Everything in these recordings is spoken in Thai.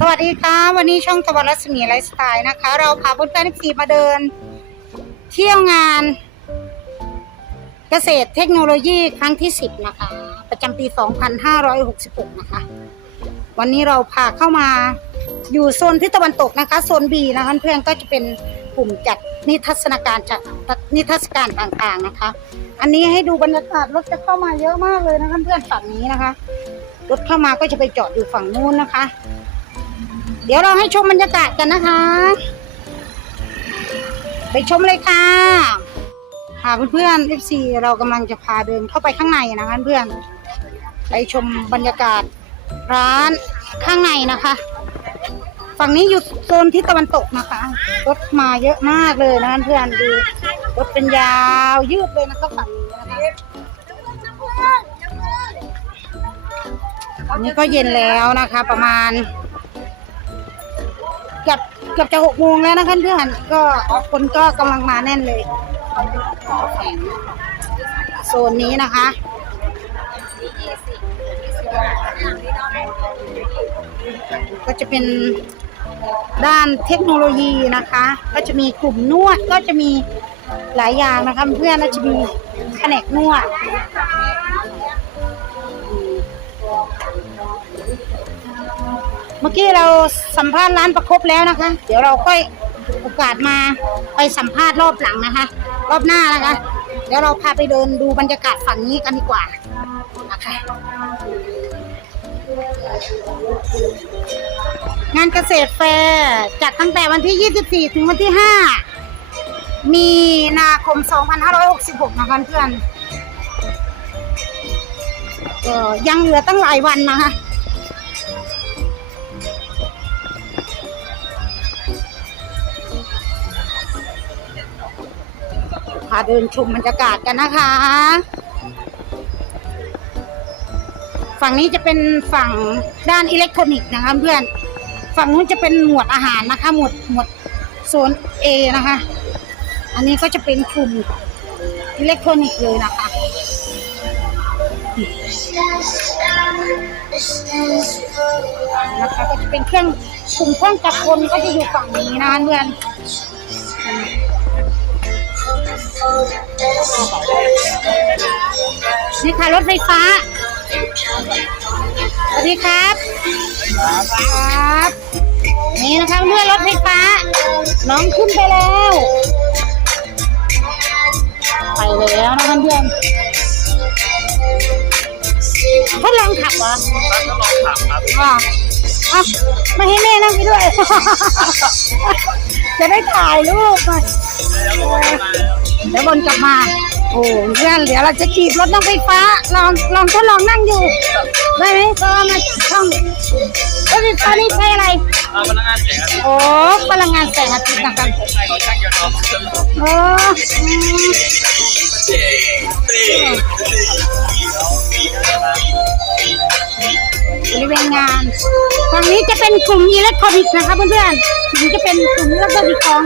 สวัสดีค่ะ วันนี้ช่องตะวันรัศมีไลฟ์สไตล์นะคะ เราพาเพื่อนๆทีมาเดิน เที่ยวงาน เกษตรเทคโนโลยีครั้งที่ 10 นะคะ ประจำปี 2566 นะคะ วันนี้เราพาเข้ามาอยู่โซนที่ตะวันตกนะคะ โซน B นะคะเพื่อนก็จะเป็นกลุ่มจัดนิทรรศการจัดนิทรรศการต่างๆนะคะ อันนี้ให้ดูบรรยากาศรถจะเข้ามาเยอะมากเลยนะคะเพื่อนฝั่งนี้นะคะรถเข้ามาก็จะไปจอดอยู่ฝั่งนู้นนะคะ เดี๋ยวเราให้ชมบรรยากาศกันนะคะ ไปชมเลยค่ะค่ะเพื่อนๆ FC เรากำลังจะพาเดินเข้าไปข้างในนะคะเพื่อนไปชมบรรยากาศร้านข้างในนะคะ ฝั่งนี้อยู่โซนที่ตะวันตกนะคะรถมาเยอะมากเลยนะคะเพื่อนดูรถเป็นยาวยืดเลยนะคะฝั่งนี้นะคะอันนี้ก็เย็นแล้วนะคะ ประมาณ เกือบเกือบจะหกโมงแล้วนะคะเพื่อนก็คนก็กำลังมาแน่นเลยโซนนี้นะคะก็จะเป็นด้านเทคโนโลยีนะคะ ก็จะมีกลุ่มนวดก็จะมีหลายอย่างนะคะเพื่อนก็จะมีแผนกนวด เมื่อกี้เราสัมภาษณ์ร้านประคบแล้วนะคะ เดี๋ยวเราค่อยโอกาสมาไปสัมภาษณ์รอบหลังนะคะ รอบหน้านะคะ เดี๋ยวเราพาไปเดินดูบรรยากาศฝั่งนี้กันดีกว่านะคะงานเกษตรแฟร์จัดตั้งแต่วันที่ 24 ถึงวันที่ 5 มีนาคม 2566 นะคะเพื่อนเออยังเหลือตั้งหลายวันนะคะ พาเดินชมบรรยากาศกันนะคะ ฝั่งนี้จะเป็นฝั่งด้านอิเล็กทรอนิกส์นะคะเพื่อน ฝั่งนู้นจะเป็นหมวดอาหารนะคะ หมวดหมวดโซน A นะคะ อันนี้ก็จะเป็นกลุ่มอิเล็กทรอนิกส์เลยนะคะนะคะก็จะเป็นเครื่องกลุ่มเครื่องจักรกลก็จะอยู่ฝั่งนี้นะคะเพื่อน นี่ค่ะรถไฟฟ้า สวัสดีครับ ครับ นี่นะคะเพื่อนรถไฟฟ้า น้องขึ้นไปแล้ว ไปแล้วนะคะเพื่อนทดลองขับเหรอตั้งทดลองขับครับอะอะมาให้แม่นั่งไปด้วย จะได้ถ่ายรูปมา เดี๋ยววนกลับมา โอ้เพื่อนเดี๋ยวเราจะจีบรถน้องไฟฟ้า ลองลองทดลองนั่งอยู่ได้ไหมก็มาช่องรถไฟฟ้านี่ใช้อะไรเอาพนักงานเสียงอาทิตย์โอ้พลังงานแสงอาทิตย์นะครับใช่เขาช่างยนต์เนาะโอ้บริเวณงานฝั่งนี้จะเป็นกลุ่มอิเล็กทรอนิกส์นะคะเพื่อนๆถึงจะเป็นกลุ่มอิเล็กทรอนิกส์ของ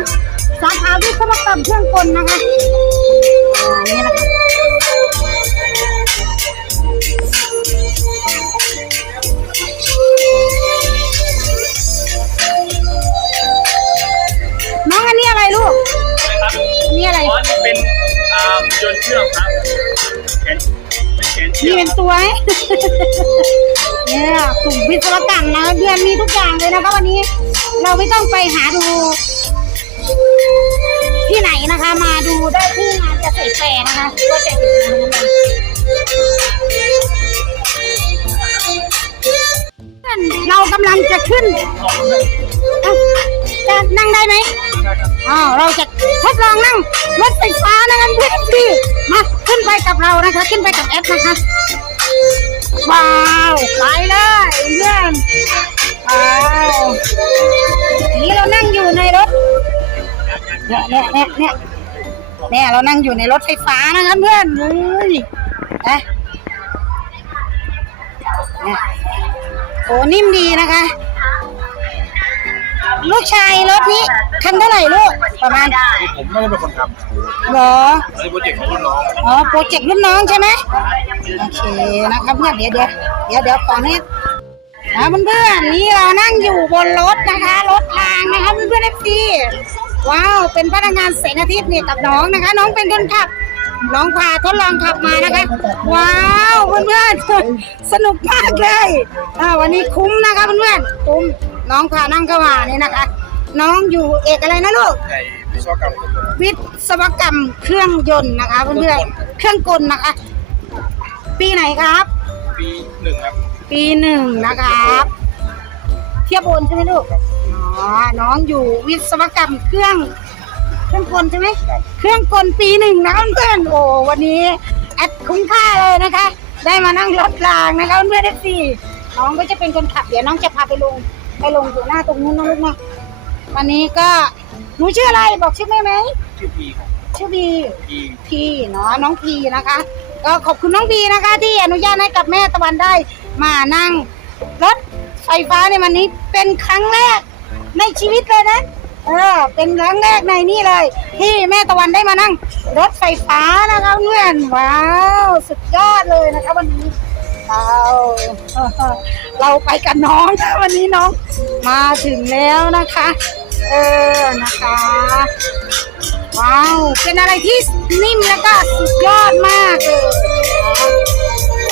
สาขาวิศวกรรมเครื่องกลนะคะ นแขนเชื่นี่อมเป็นตัวเนี่ยกลุ่มวิศวกรรมนะเดือนมีทุกอย่างเลยนะคะวันนี้ เราไม่ต้องไปหาดู ที่ไหนนะคะ มาดูได้ที่งานเกษตรแฟร์นะคะก็จะเห็นเรากำลังจะขึ้น จะนั่งได้ไหมอ้าวเราจะทดลองนั่งรถไฟฟ้านะคะเพื่อนพี่มาขึ้นไปกับเรานะคะขึ้นไปกับแอปนะคะว้าวไปเลยเพื่อนว้าวนี่เรานั่งอยู่ในรถเนี่ยเนี่ยเนี่ยเนี่ยเนี่ยเรานั่งอยู่ในรถไฟฟ้านะคะเพื่อนเฮ้ยนะเนี่ยโอ้นิ่มดีนะคะ ลูกชายรถนี้คันเท่าไหร่ลูกประมาณผมไม่ได้เป็นคนทเหรอำไอ้โปรเจกต์ของรุ่นน้องอ๋อโปรเจกต์รุ่นน้องใช่ไหมโอเคนะครับเพื่อนเดี๋ยวเดี๋ยวเดี๋ยวเดี๋ยวขอนิดนะเพื่อนๆนี่เรานั่งอยู่บนรถนะคะรถรางนะคะเพื่อนๆเอฟซีว้าวเป็นพนักงานแสงอาทิตย์เนี่ยกับน้องนะคะ น้องเป็นคนขับน้องพาทดลองขับมานะคะ ว้าวเพื่อนๆสนุกมากเลยอ่าวันนี้คุ้มนะคะเพื่อนๆคุ้ม น้องพานั่งเข้ามานี่นะคะ น้องอยู่เอกอะไรนะลูกในวิศวกรรมวิศวกรรมเครื่องยนต์นะคะเพื่อนๆเครื่องกลนะคะ ปีไหนครับ ปีหนึ่งครับปีหนึ่งนะครับ เทียบบนใช่ไหมลูกอ๋อน้องอยู่วิศวกรรมเครื่อง เครื่องกลใช่ไหมเครื่องกลปีหนึ่งนะเพื่อนๆโอ้วันนี้แอดคุ้มค่าเลยนะคะ ได้มานั่งรถรางนะคะเพื่อนๆเอฟซีน้องก็จะเป็นคนขับเดี๋ยวน้องจะพาไปลง ไปลงอยู่หน้าตรงนู้นนะลูกนะวันนี้ก็หนูชื่ออะไรบอกชื่อแม่ไหมชื่อพีครับชื่อบีพีพีเนาะน้องพีนะคะ ก็ขอบคุณน้องพีนะคะ ที่อนุญาตให้กับแม่ตะวันได้มานั่งรถไฟฟ้าในวันนี้เป็นครั้งแรกในชีวิตเลยนะเออเป็นครั้งแรกในนี่เลย ที่แม่ตะวันได้มานั่ง รถไฟฟ้านะคะเพื่อนว้าว สุดยอดเลยนะคะวันนี้ เราเราไปกับน้องนะวันนี้น้อง มาถึงแล้วนะคะ เออนะคะ ว้าว เป็นอะไรที่นิ่มแล้วก็สุดยอดมากเลย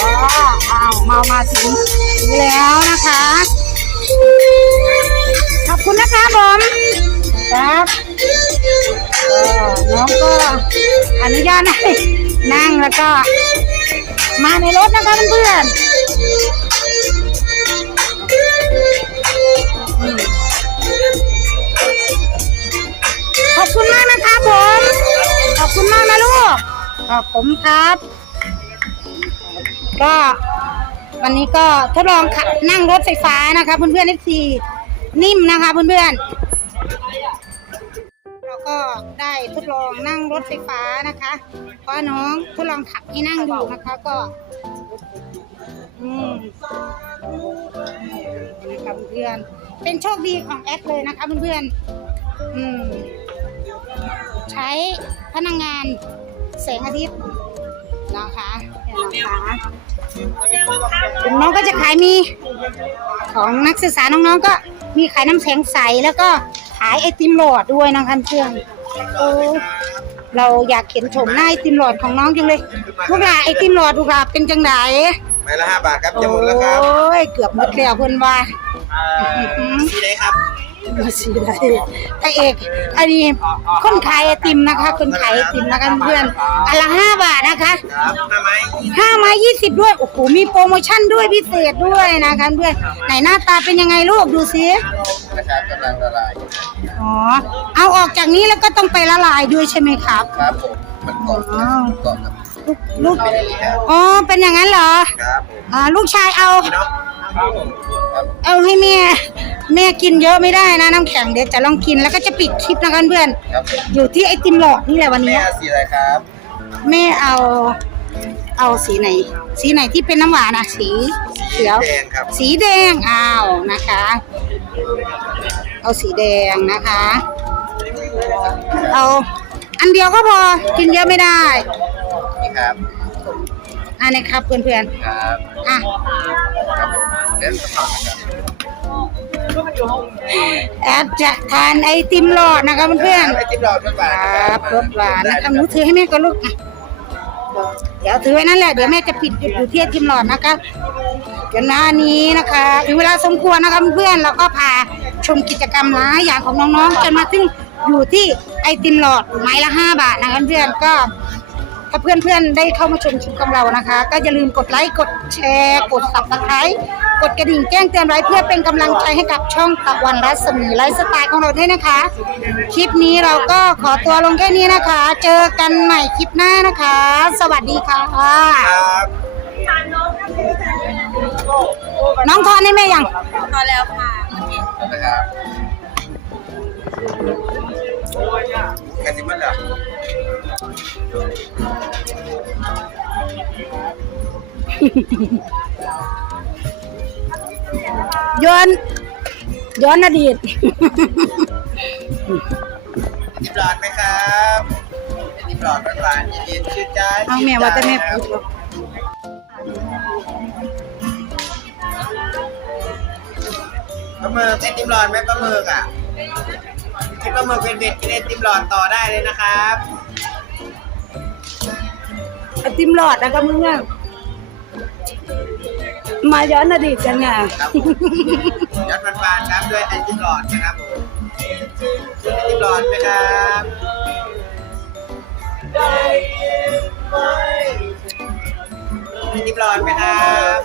ว้าวอ้ามามาถึงนี่แล้วนะคะ ขอบคุณนะคะผมครับน้องก็อนุญาตให้นั่งแล้วก็ มาในรถนะคะเพื่อนๆขอบคุณมากนะคะผม ขอบคุณมากนะลูก ขอบผมครับ ก็วันนี้ก็ทดลองขับนั่งรถไฟฟ้านะคะเพื่อนๆเอฟซีนิ่มนะคะเพื่อนๆ ก็ได้ทดลองนั่งรถไฟฟ้านะคะเพราะน้องทดลองขับให้นั่งดูนะคะก็อืมนะคะเพื่อนเป็นโชคดีของแอดเลยนะคะเพื่อนๆอืมใช้พลังงานแสงอาทิตย์นะคะเนี่ยนะคะน้องก็จะขายมีของนักศึกษาน้องๆก็มีขายน้ำแข็งใสแล้วก็ ขายไอติมหลอดด้วยนะคะเพื่อนโอ้เราอยากเห็นโฉมหน้าไอติมหลอดของน้องจังเลยลูกหลานไอติมหลอดลูกหลานเป็นจังไดไม้ละห้าบาทครับจะหมดแล้วครับโอ้ยเกือบหมดแล้วเพื่อนว่าสีไหนครับ ดูสิได้พระเอกอันนี้คนขายไอติมนะคะ คนขายไอติมนะคะเพื่อนอันละห้าบาทนะคะครับห้าไม้ห้าไม้ยี่สิบด้วยโอ้โหมีโปรโมชั่นด้วยพิเศษด้วยนะคะเพื่อนไหนหน้าตาเป็นยังไงลูกดูสินะครับกำลังละลายอ๋อเอาออกจากนี้แล้วก็ต้องไปละลายด้วยใช่ไหมครับครับผมมันกาะอ๋อเกาะกับลูกลูกเป็นอย่างนี้ครับอ๋อเป็นอย่างนั้นเหรอครับอ่าลูกชายเอา เนาะครับผมครับเอาให้แม่แม่กินเยอะไม่ได้นะน้ำแข็งเดี๋ยวจะลองกินแล้วก็จะปิดคลิปนะคะเพื่อน ครับผมอยู่ที่ไอติมหลอดนี่แหละวันแม่นี้เอาสีอะไรครับแม่เอา เอาสีไหน สีไหนที่เป็นน้ำหวานอะสีเขียว แดงครับสีแดงอ้าวนะคะ เอาสีแดงนะคะ เอาอันเดียวก็พอกินเยอะไม่ได้นี่ครับอันนี้ครับเพื่อนครับๆอะ ครับผม แอดจะทานไอติมหลอดนะคะเพื่อนไอติมหลอดรสหวานครับรสหวานนะครับหนูถือให้แม่ก่อนลูกอะเดี๋ยวถือไว้นั่นแหละเดี๋ยวแม่จะปิดอยู่ที่ทิมหลอดนะคะเดี๋ยวหน้านี้นะคะถึงเวลาสมควรนะคะเพื่อนเราก็พาชมกิจกรรมหลายอย่างของน้องๆจนมาถึงอยู่ที่ไอติมหลอดไม้ละห้าบาทนะคะเพื่อนก็ ถ้าเพื่อนๆได้เข้ามาชมคลิปของเรานะคะ ก็อย่าลืมกดไลค์กดแชร์ กดสับตะไคร้กดกระดิ่งแจ้งเตือนไว้เพื่อเป็นกำลังใจให้กับช่องตะวันรัศมีไลฟ์สไตล์ของเราด้วยนะคะ คลิปนี้เราก็ขอตัวลงแค่นี้นะคะ เจอกันใหม่คลิปหน้านะคะ สวัสดีค่ะครับน้องทอนให้แม่ยังพอแล้วค่ะนะครับแค่สิบมันเหรอ ย้อน ย้อนอดีตไอติมหลอดไหมครับไอติมหลอดรสหวานเย็นๆชื่นใจเอาแม่ว่าแต่แม่คพูรับดว่าปลาหมึกไอติมหลอดไหมปลาหมึกอะกินปลาหมึกเป็นเบ็ดกินไอติมหลอดต่อได้เลยนะครับไอ ติมหลอดนะคะมึงอะมาย้อนอดีตกันไงครับผมยอดบานๆครับด้วยไอติมหลอดนะครับผมไอติมหลอดไหมครับไอติมหลอดไหมครับ